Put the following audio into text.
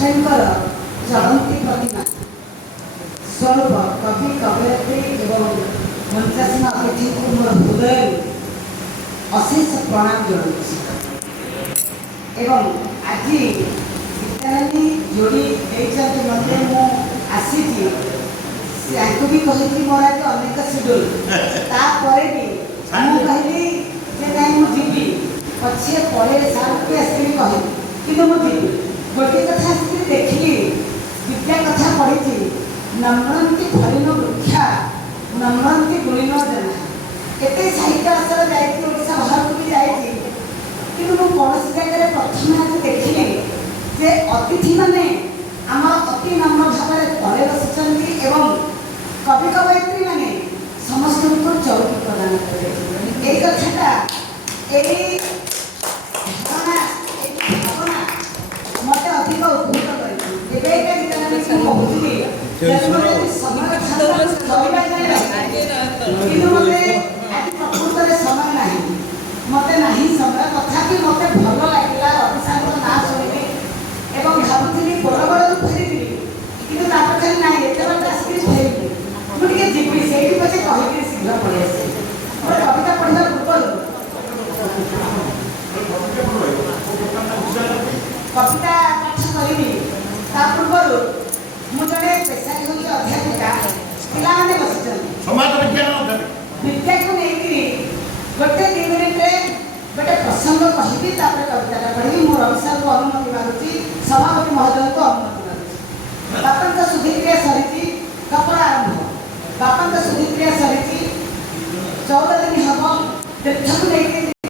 कृष्णकर चलती प्रतिमा स्वरूप कवि कवयत्री एवं मंत्रासीन अतिथि को मोर हृदय अशेष प्रणाम जनाऊँ एवं आज गीतारानी जोड़ी देते मत आसी भी कही मोर आज अनेक शेड्यूल तापर भी मुझे कहली नहीं मुझे पछे पड़े सार भी आसिक कहली कि मुझे गोटे कथा आसिक देखिली विद्या कथा पढ़ी नम्रंती फलिन वृक्षा नम्रंती गुणिन जना एत साहित्य आसर जा बाहर को भी जाती कि कौन जगह प्रथम आज देखिली जे अतिथि मैंने आम अति नम्र भाव तले बसुँच एवं कवि कवयित्री मैंने समस्त को चौकी प्रदान करें कथा भावना मत अधिक उद्भूत कर प्रकृत समय ना मत ना समय तथापि मत भल लगे रविशा ना शुणी एवं भावुली बड़ बड़ फेरी कि खाली ना ये आसिक फेरी मुझे जीवी से पचे कहीकि शीघ्र पड़े आसे गोटे कविता पढ़ा पूर्व कविता पाठ करी पूर्व मुझे पेशारी हूँ अध्यापिका पाने बस विद्या को लेकिन गोटे 2 मिनिटे गोटे प्रसंग कहि कविता पढ़ी मो रविशा को अनुमति मांगुची सभापति महोदय को अनुमति मांगुची बापा सुधिक्रिया सरी कपड़ा आरंभ बापा सुधिक्रिया सरी 14 दिन हम तीर्थ को लेकर